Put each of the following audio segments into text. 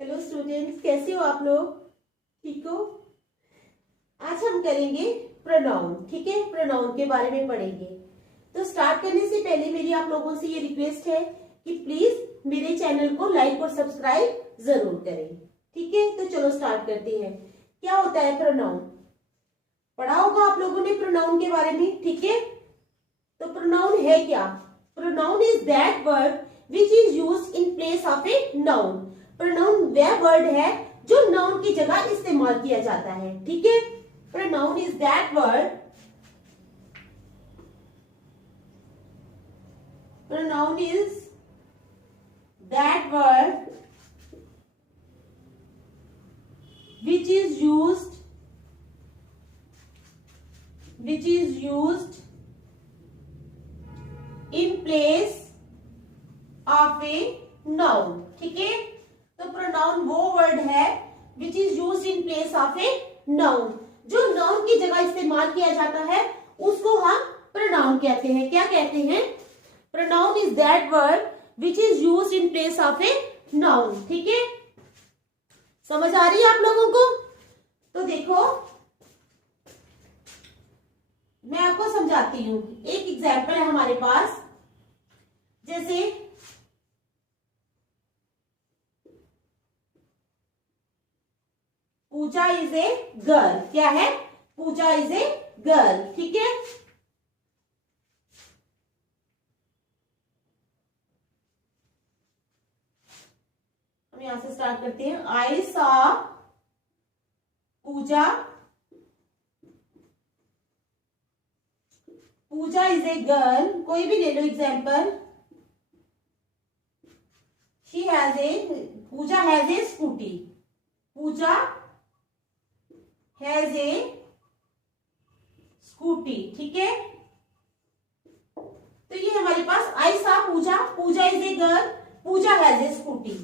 Hello students, कैसे हो आप लोग? ठीक हो? आज हम करेंगे प्रोनाउन। ठीक है, प्रोनाउन के बारे में पढ़ेंगे। तो स्टार्ट करने से पहले मेरी आप लोगों से ये रिक्वेस्ट है कि प्लीज मेरे चैनल को लाइक और सब्सक्राइब जरूर करें। ठीक है, तो चलो स्टार्ट करते हैं। क्या होता है प्रोनाउन? पढ़ा होगा आप लोगों ने प्रोनाउन के बारे में। ठीक है, तो प्रोनाउन है क्या? Pronoun is that word which is used in place of a noun. Pronoun वह वर्ड है जो नाउन की जगह इस्तेमाल किया जाता है। ठीक है, pronoun is that word, pronoun is that word which is used in place of a noun। ठीक है, तो प्रोनाउन वो वर्ड है विच is used in place of a noun, जो नाउन की जगह इस्तेमाल किया जाता है उसको हम प्रोनाउन कहते हैं। क्या कहते हैं? Pronoun is that word which is used in place of a noun. ठीक है, समझ आ रही है आप लोगों को? तो देखो, मैं आपको समझाती हूं। एक एग्जाम्पल है हमारे पास, जैसे पूजा इज ए गर्ल। क्या है? Pooja is a girl. ठीक है, हम यहां से स्टार्ट करते हैं। I saw Pooja, Pooja is a girl. कोई भी ले लो example. She has a, Pooja has a scooty. Pooja has a scooty. ठीक है, तो ये हमारे पास I saw Pooja, Pooja is a girl, Pooja has a scooty.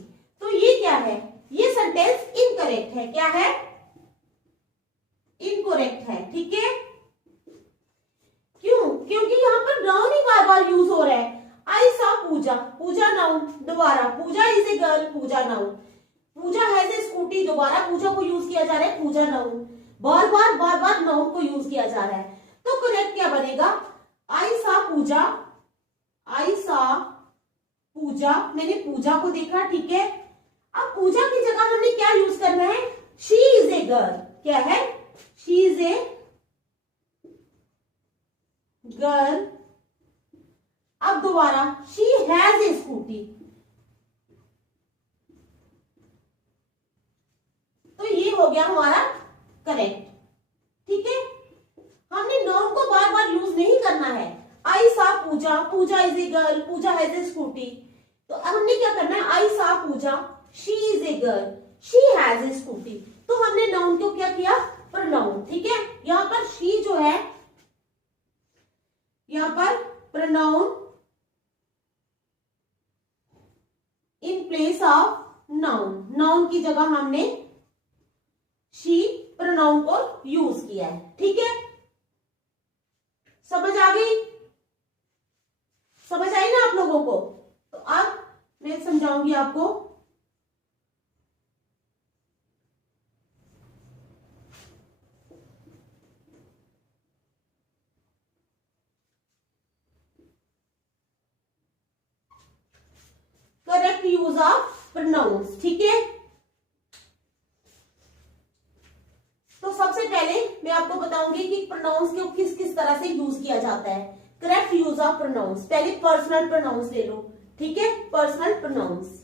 तो ये क्या है? ये सेंटेंस इनकरेक्ट है। क्या है? इनकरेक्ट है। ठीक है, क्यों? क्योंकि यहाँ पर नाउन ही बार बार यूज हो रहा है। I saw Pooja, Pooja noun, दोबारा Pooja is a girl, Pooja noun, Pooja has a scooty, दोबारा पूजा को यूज किया जा रहा है, पूजा नाउन, बार बार नाउन को यूज किया जा रहा है। तो करेक्ट क्या बनेगा? आई सा पूजा, आई सा पूजा, मैंने पूजा को देखा। ठीक है, अब पूजा की जगह हमने क्या यूज करना है? She is a girl. क्या है? She is a girl. अब दोबारा शी हैज ए स्कूटी, तो ये हो गया हमारा करेक्ट। ठीक है, हमने नाउन को बार बार यूज नहीं करना है। I saw Pooja, Pooja is a girl, Pooja has a scooty. तो अब हमने क्या करना है? I saw Pooja, she is a girl, she has a scooty. तो हमने नाउन को क्या किया? प्रोनाउन। ठीक है, यहां पर शी जो है, यहां पर pronoun in place of noun, noun की जगह हमने शी प्रोनाउन को यूज किया है। ठीक है, समझ आ गई? समझ आई ना आप लोगों को? तो अब मैं समझाऊंगी आपको। Correct use of pronounce. ठीक है, तो सबसे पहले मैं आपको बताऊंगी कि प्रोनाउंस को किस किस तरह से यूज किया जाता है। Correct use of pronounce. पहले पर्सनल प्रोनाउंस ले लो। ठीक है, personal pronouns.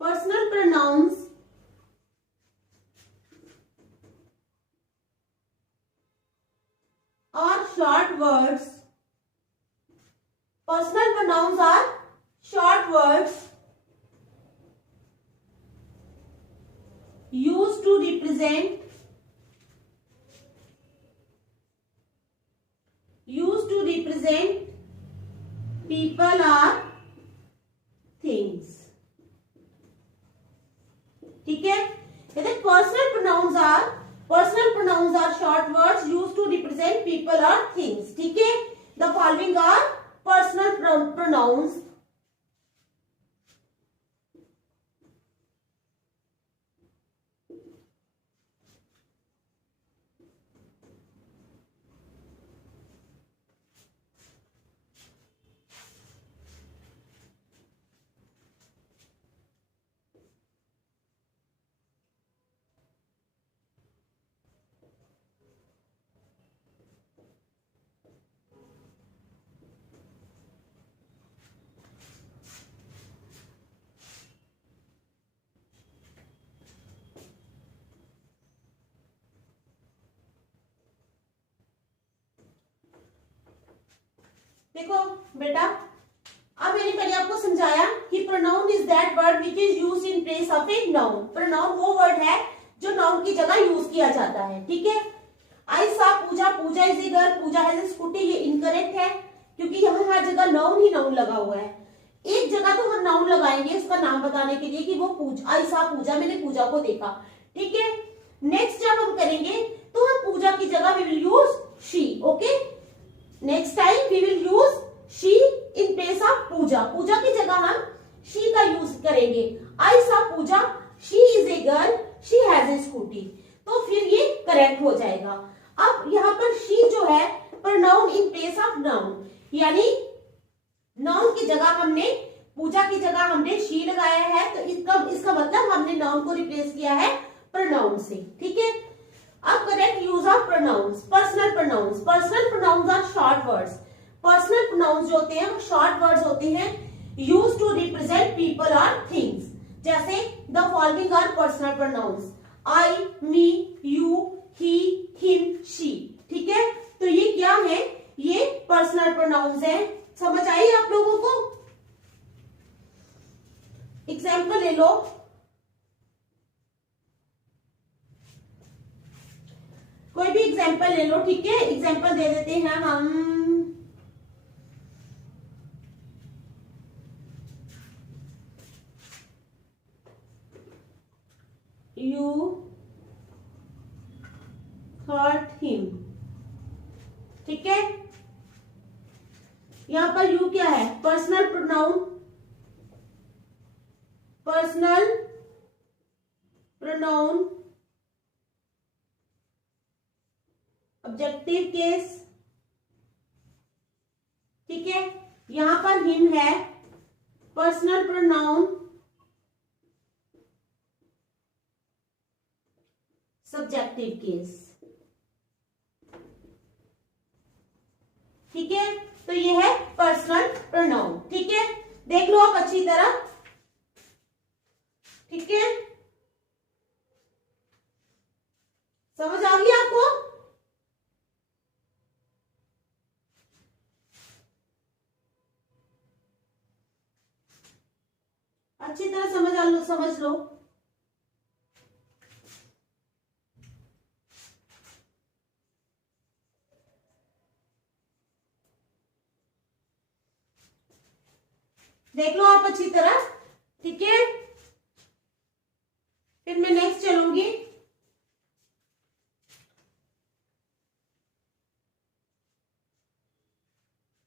Personal pronounce are short words. Personal pronouns are short words used to represent people or things. ठीक है। कहते personal pronouns are short words used to represent people और things. ठीक है, the following are personal pronouns. देखो बेटा, अब मैंने पहले आपको समझाया कि pronoun is that word which is used in place of a noun. Pronoun वो वर्ड है जो नाउन की जगह यूज किया जाता है। ठीक है, I saw Pooja, Pooja is a girl, Pooja has a scooty, ये इनकरेक्ट है क्योंकि यहाँ हर जगह नाउन ही नाउन लगा हुआ है। एक जगह तो हम नाउन लगाएंगे उसका नाम बताने के लिए कि वो पूजा, आई सा पूजा, मैंने पूजा को देखा। ठीक है, नेक्स्ट जब हम करेंगे तो हम पूजा की जगह we will use she. Okay, next time we will use she in place of Pooja. Pooja की जगह हम शी का यूज करेंगे। I saw Pooja, she is a girl, she has a scooty, तो फिर ये करेक्ट हो जाएगा। अब यहाँ पर शी जो है pronoun in place of noun, यानी नाउन की जगह हमने, पूजा की जगह हमने शी लगाया है, तो इसका मतलब हमने नाउन को रिप्लेस किया है प्रोनाउन से। ठीक है, अब correct use of pronouns. Personal pronouns, personal pronouns are short words. Personal pronouns जो होते हैं वो शॉर्ट वर्ड्स होते हैं यूज्ड टू रिप्रेजेंट पीपल और थिंग्स। जैसे the following are personal pronouns, I, me, you, he, him, she. ठीक है, तो ये क्या है, ये पर्सनल प्रोनाउंस है। समझ आई आप लोगों को? एग्जाम्पल ले लो, कोई भी एग्जाम्पल ले लो। ठीक है, एग्जाम्पल दे देते हैं हम। You hurt him। ठीक है, यहां पर यू क्या है, personal pronoun. Personal pronoun objective case. ठीक है, यहां पर हिम है पर्सनल प्रोनाउन सब्जेक्टिव केस। ठीक है, तो ये है पर्सनल प्रोनाउन। ठीक है, देख लो आप अच्छी तरह। ठीक है, समझ आ गई आपको? अच्छी तरह समझ लो। देख लो आप अच्छी तरह। ठीक है, फिर मैं नेक्स्ट चलूंगी।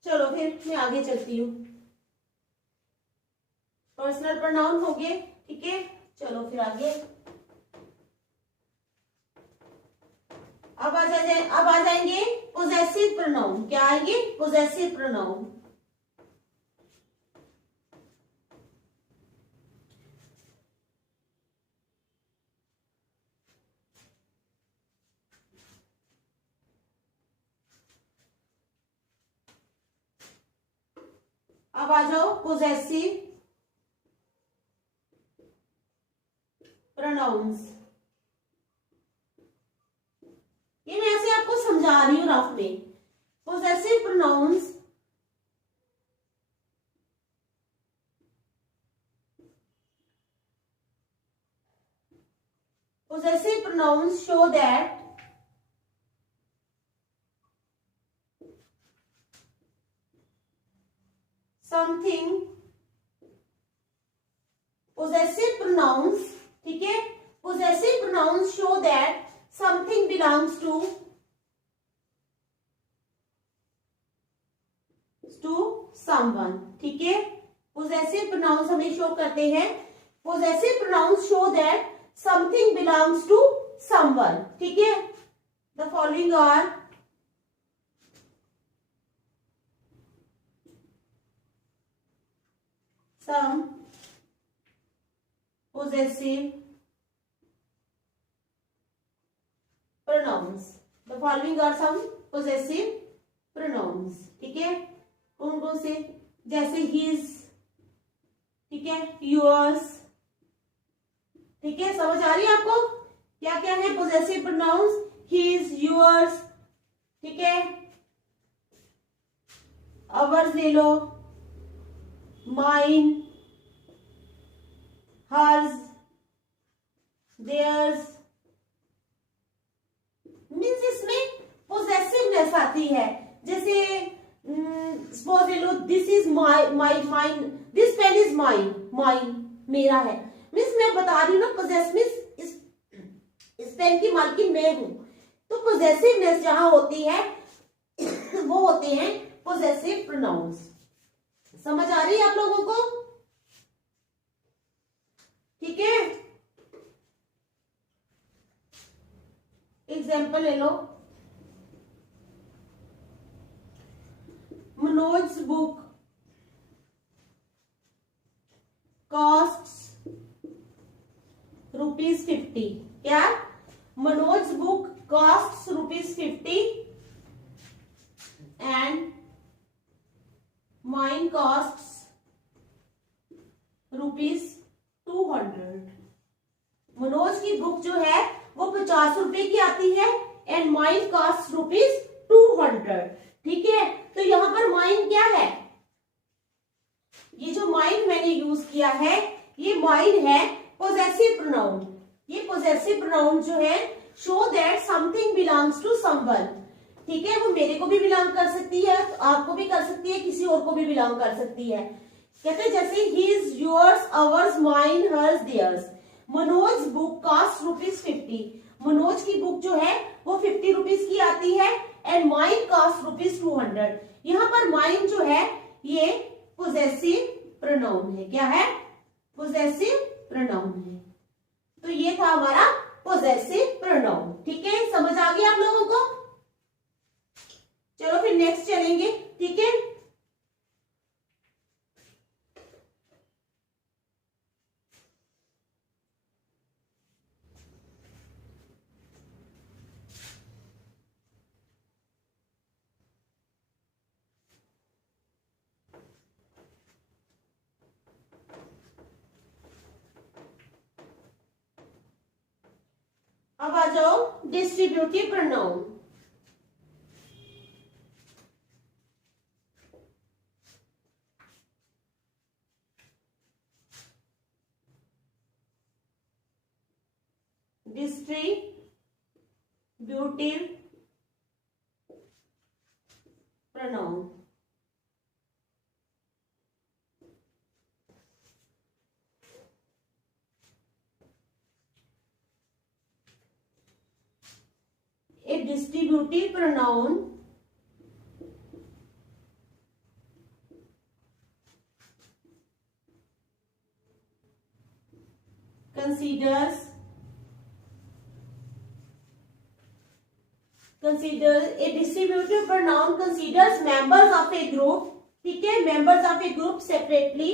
चलो फिर मैं आगे चलती हूँ। पर्सनल प्रोनाउन हो गए। ठीक है, चलो फिर आगे। अब आ जाएंगे पोजेसिव प्रोनाउन। क्या आएंगे? Possessive pronoun. अब आ जाओ पोजेसिव प्रोनाउंस। ये मैं ऐसे आपको समझा रही हूं रफ में। Possessive pronouns show that something, possessive pronouns, ठीक है, possessive pronouns show that something belongs to someone. ठीक है, possessive pronouns हमें शो करते हैं. possessive pronouns show that something belongs to someone. ठीक है, the following are some possessive pronouns. The following are some possessive pronouns. ठीक है, कौन कौन से? जैसे his, ठीक है, yours. ठीक है, समझ आ रही है आपको क्या क्या है possessive pronouns? his, yours. ठीक है, ours ले लो, mine, hers, theirs. मीन्स इसमें पोजेसिवनेस आती है. जैसे सपोज ले लो, this is mine, this pen is mine, मेरा है. मीन्स मैं बता रही हूँ ना, पोजेसिव, इस पेन की मालकिन मैं हूं. तो पोजेसिवनेस जहां होती है वो होते हैं पोजेसिव प्रोनाउंस. समझ आ रही है आप लोगों को? ठीक है, एग्जाम्पल ले लो. Manoj book costs ₹50. क्या? Manoj book costs ₹50 and mine costs ₹200. Manoj की बुक जो है वो 50 रुपए की आती है एंड माइन कॉस्ट ₹200. ठीक है, तो यहां पर माइन क्या है? ये जो माइन मैंने यूज किया है, ये माइन है पोजेसिव प्रोनाउन. ये पोजेसिव प्रोनाउन जो है show that something belongs to someone. ठीक है, वो मेरे को भी बिलोंग कर सकती है, आपको भी कर सकती है, किसी और को भी बिलोंग कर सकती है. कहते हैं जैसे his, yours, ours, mine, hers, theirs. Manoj book cost ₹50. Manoj की बुक जो है वो 50 रुपीज की आती है एंड माइन कॉस्ट ₹200. यहाँ पर माइन जो है ये पोजेसिव प्रोनाउन है. क्या है? पोजेसिव प्रोनाउन है. तो ये था हमारा पोजेसिव प्रोनाउन. ठीक है, समझ आ गई आप लोगों को? चलो फिर नेक्स्ट चलेंगे. ठीक है, अब आ जाओ distributive pronoun. Distributive pronoun. A distributive pronoun considers a distributive pronoun considers members of a group. ठीक है, members of a group separately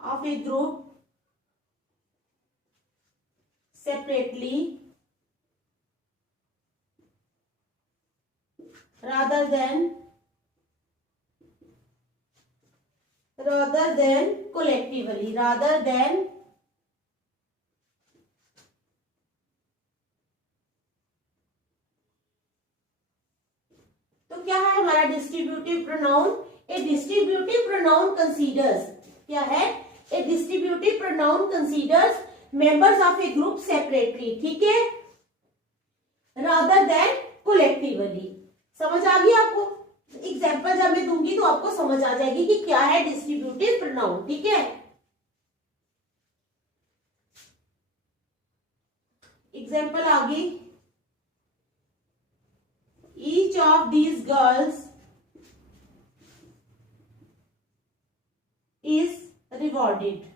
of a group separately rather than collectively. rather than तो क्या है हमारा distributive pronoun? A distributive pronoun considers. क्या है? A distributive pronoun considers members of a group separately. ठीक है, रादर देन कोलेक्टिवली. समझ आ गई आपको? एग्जाम्पल जब मैं दूंगी तो आपको समझ आ जाएगी कि क्या है डिस्ट्रीब्यूटिव प्रोनाउन। ठीक है, एग्जाम्पल आगे, each of these girls is rewarded.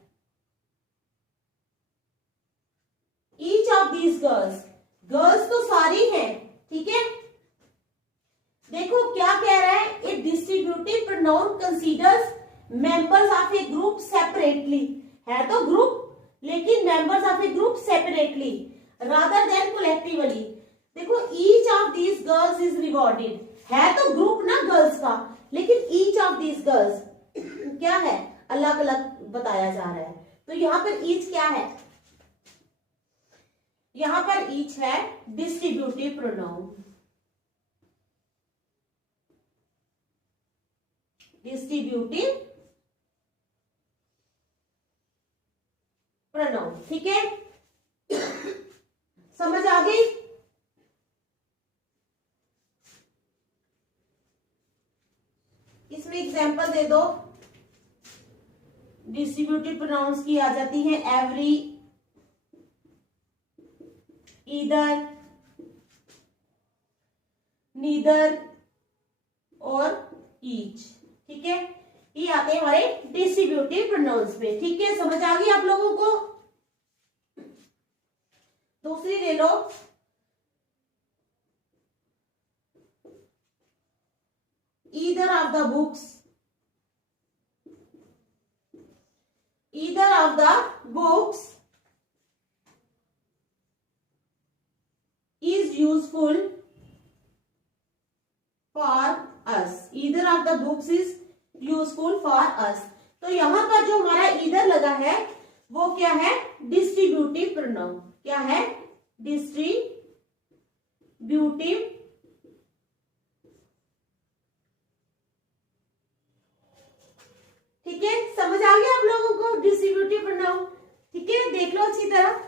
Each of these girls, girls तो सारी हैं, ठीक है। देखो क्या कह रहा है, it distributive pronoun considers members of a group separately, है तो ग्रुप लेकिन members of a group separately rather than collectively. देखो each of these girls is rewarded, है तो ग्रुप ना गर्ल्स का, लेकिन ईच ऑफ दीज गर्ल्स क्या है, अलग अलग बताया जा रहा है। तो यहां पर ईच क्या है, यहां पर ईच है डिस्ट्रीब्यूटिव प्रोनाउन। डिस्ट्रीब्यूटिव प्रोनाउन, ठीक है, समझ आ गई। इसमें एग्जांपल दे दो, डिस्ट्रीब्यूटिव प्रोनाउंस की आ जाती है एवरी, ईदर, नीदर और ईच। ठीक है, ये आते हैं हमारे डिस्ट्रीब्यूटिव प्रोनाउंस में। ठीक है, समझ आ गई आप लोगों को। दूसरी ले लो, either of the books, either of the books is useful for us, either of the books is useful for us. तो यहां पर जो हमारा ईदर लगा है वो क्या है, डिस्ट्रीब्यूटिव प्रोनाउन। क्या है, डिस्ट्रीब्यूटिव ठीक है, समझ आ गया आप लोगों को डिस्ट्रीब्यूटिव प्रोनाउन। ठीक है, देख लो अच्छी तरह,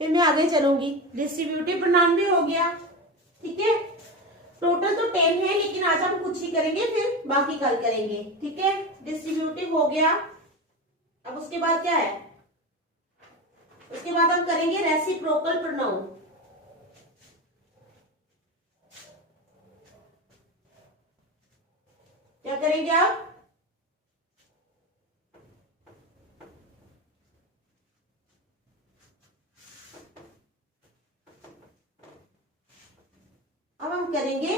फिर मैं आगे चलूंगी। डिस्ट्रीब्यूटिव प्रोनाउन भी हो गया। ठीक है, टोटल तो 10 है, लेकिन आज हम कुछ ही करेंगे, फिर बाकी कल करेंगे। ठीक है, डिस्ट्रीब्यूटिव हो गया। अब उसके बाद क्या है, उसके बाद हम करेंगे रेसिप्रोकल प्रोनाउन। क्या करेंगे आप, अब हम करेंगे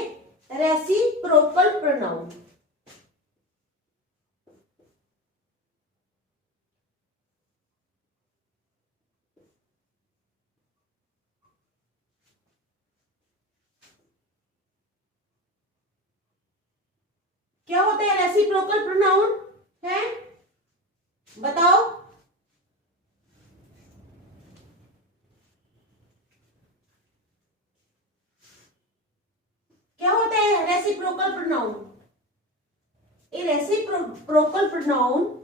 रेसिप्रोकल प्रोनाउन। क्या होता है रेसिप्रोकल प्रोनाउन, है बताओ। क्या होता है reciprocal pronoun, a reciprocal pronoun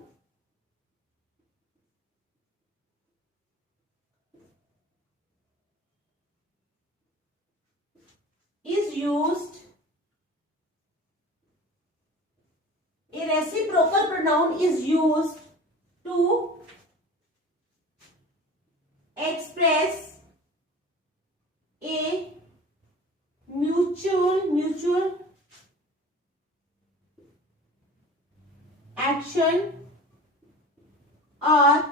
is used, a reciprocal pronoun is used to express a mutual action or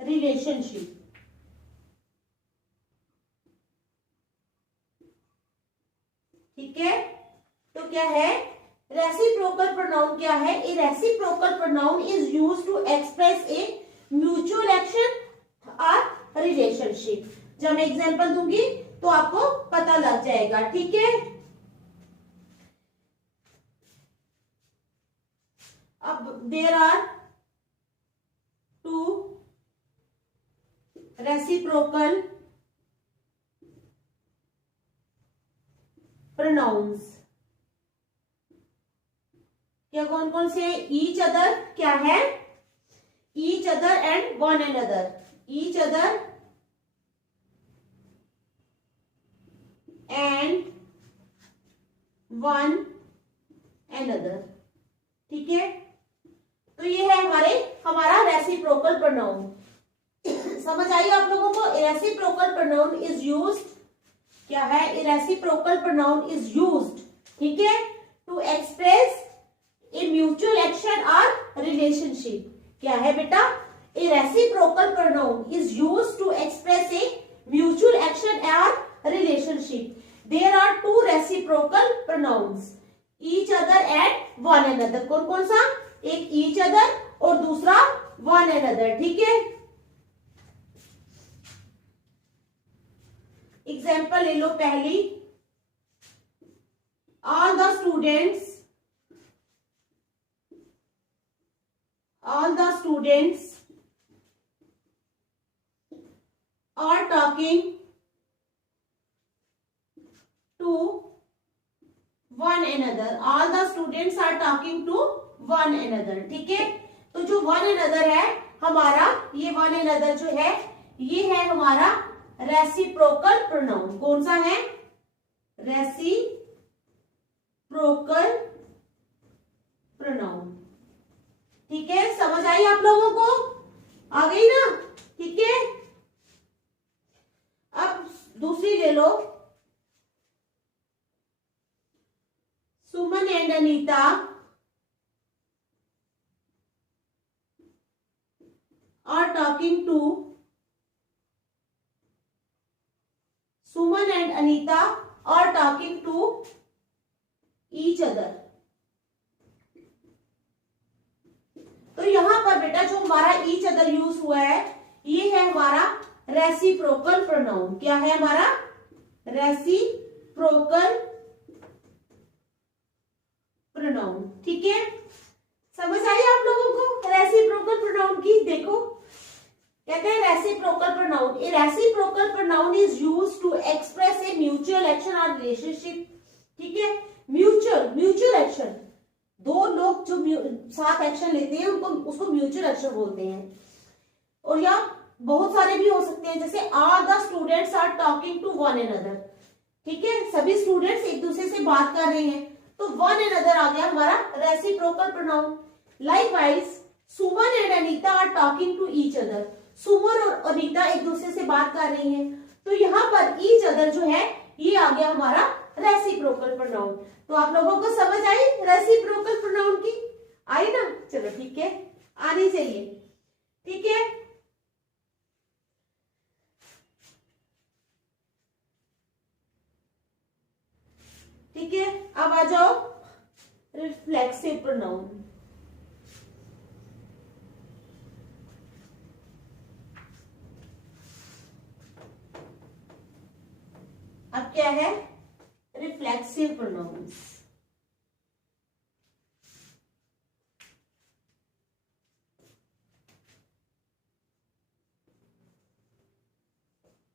relationship। ठीक है, तो क्या है रेसिप्रोकल प्रोनाउन, क्या है, a reciprocal pronoun is used to express a mutual action और relationship. जब मैं एग्जांपल दूंगी तो आपको पता लग जाएगा। ठीक है, अब देयर आर 2 रेसिप्रोकल प्रोनाउंस। क्या कौन कौन से हैं, ईच अदर, क्या है, each other and one another, each other and one another। ठीक है, तो ये है हमारा रेसिप्रोकल प्रोनाउन। समझ आई आप लोगों को? रेसिप्रोकल प्रोनाउन इज यूज्ड, क्या है? रेसिप्रोकल प्रोनाउन इज यूज्ड, ठीक है, to express a mutual action और रिलेशनशिप। क्या है बेटा? A reciprocal pronoun is used to express a mutual action और relationship. There are two reciprocal pronouns, each other and one another. कौन कौन सा? एक ईच अदर और दूसरा वन अनदर। ठीक है, एग्जाम्पल ले लो पहली, all the students are talking to one another। all the students are talking to one another। ठीक है, तो जो one another है हमारा, ये one another जो है ये है हमारा रेसिप्रोकल प्रोनाउन। कौन सा है? Reciprocal pronoun. ठीक है, समझ आई आप लोगों को? आ गई ना? ठीक है, अब दूसरी ले लो, Suman and Anita are talking to Suman and Anita are talking to each other। तो यहां पर बेटा जो हमारा each other यूज हुआ है ये है हमारा रेसिप्रोकल प्रोनाउन। क्या है हमारा? Reciprocal pronoun. ठीक है, समझ आई आप लोगों को रेसिप्रोकल प्रोनाउन की? देखो कहते हैं reciprocal pronoun, a reciprocal pronoun is used to express a mutual action और रिलेशनशिप। ठीक है, म्यूचुअल एक्शन, दो लोग जो साथ एक्शन लेते हैं उसको म्यूचुअल एक्शन बोलते हैं। और या बहुत सारे भी हो सकते हैं, जैसे all the students are talking to one another. ठीक है, सभी स्टूडेंट्स एक दूसरे से बात कर रहे हैं, तो वन अनदर आ गया हमारा reciprocal pronoun. Likewise Suman and Anita are talking to each other. Suman और अनीता एक दूसरे से बात कर रही हैं, तो यहाँ पर ईच अदर जो है ये आ गया हमारा रेसिप्रोकल प्रोनाउन। तो आप लोगों को समझ आई रेसिप्रोकल प्रोनाउन की? आई ना? चलो ठीक है, आनी चाहिए। ठीक है, ठीक है, अब आ जाओ रिफ्लेक्सिव प्रोनाउन। अब क्या है? Reflexive pronounce.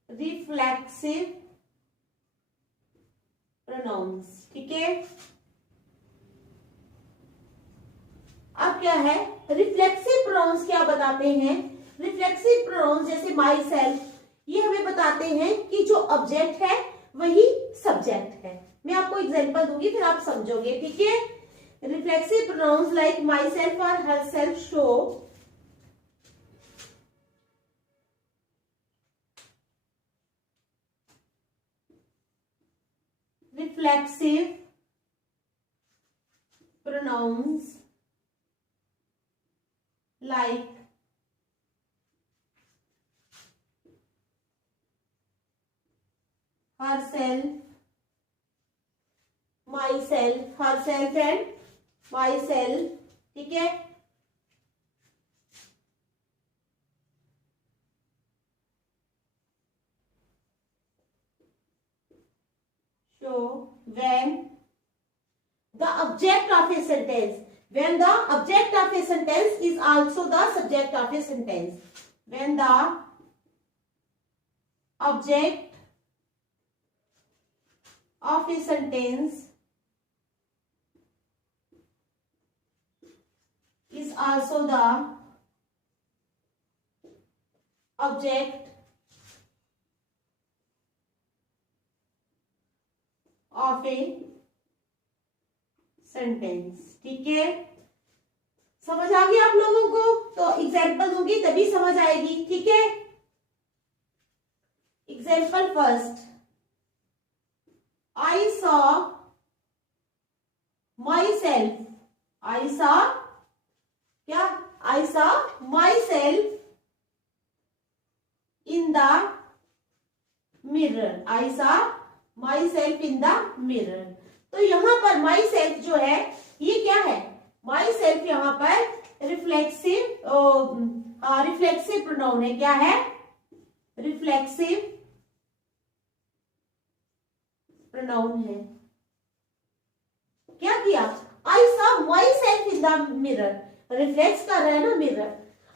Reflexive pronouns. ठीक है, अब क्या है? रिफ्लेक्सिव प्रोनाउंस क्या बताते हैं? रिफ्लेक्सिव प्रोनाउंस जैसे माई सेल्फ, ये हमें बताते हैं कि जो ऑब्जेक्ट है वही सब्जेक्ट है। मैं आपको एग्जांपल दूंगी फिर आप समझोगे। ठीक है, reflexive pronouns like myself और herself show reflexive pronouns like herself, myself, herself and myself। ठीक है, so when the object of a sentence, when the object of a sentence is also the subject of a sentence, when the object of a sentence is also the object of a sentence. ठीक है, समझ आ गया आप लोगों को? तो example दूंगी तभी समझ आएगी। ठीक है, example first, I saw myself, I saw क्या, I saw myself in the mirror, I saw myself in the mirror. तो यहां पर माई सेल्फ जो है ये क्या है, माई सेल्फ यहां पर रिफ्लेक्सिव रिफ्लेक्सिव प्रोनाउन है। क्या है, रिफ्लेक्सिव प्रोनाउन है। क्या किया, आई saw myself in the mirror, reflex कर रहा है ना मिरर।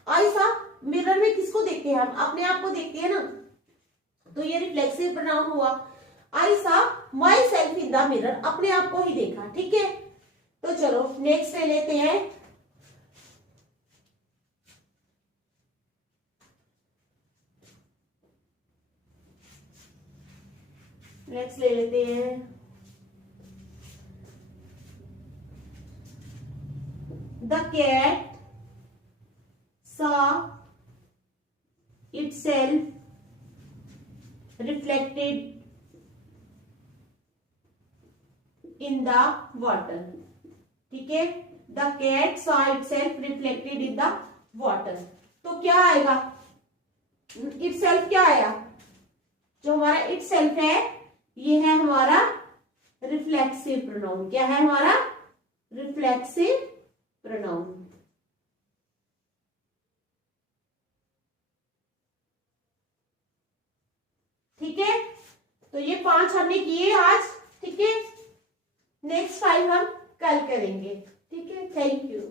आई सॉ, मिरर में किसको देखते हैं हम, अपने आप को देखते हैं ना, तो ये रिफ्लेक्सिव प्रोनाउन हुआ। आई saw myself in the mirror, अपने आप को ही देखा। ठीक है, तो चलो नेक्स्ट ले लेते हैं। नेक्स्ट ले लेते हैं, the cat saw itself reflected in the water। ठीक है, the cat saw itself reflected in the water। तो क्या आएगा, itself क्या आया, जो हमारा itself है ये है हमारा रिफ्लेक्सिव प्रोनाउन। क्या है हमारा, रिफ्लेक्सिव प्रोनाउन। ठीक है, तो ये 5 हमने किए आज। ठीक है, नेक्स्ट 5 हम कल करेंगे। ठीक है, थैंक यू।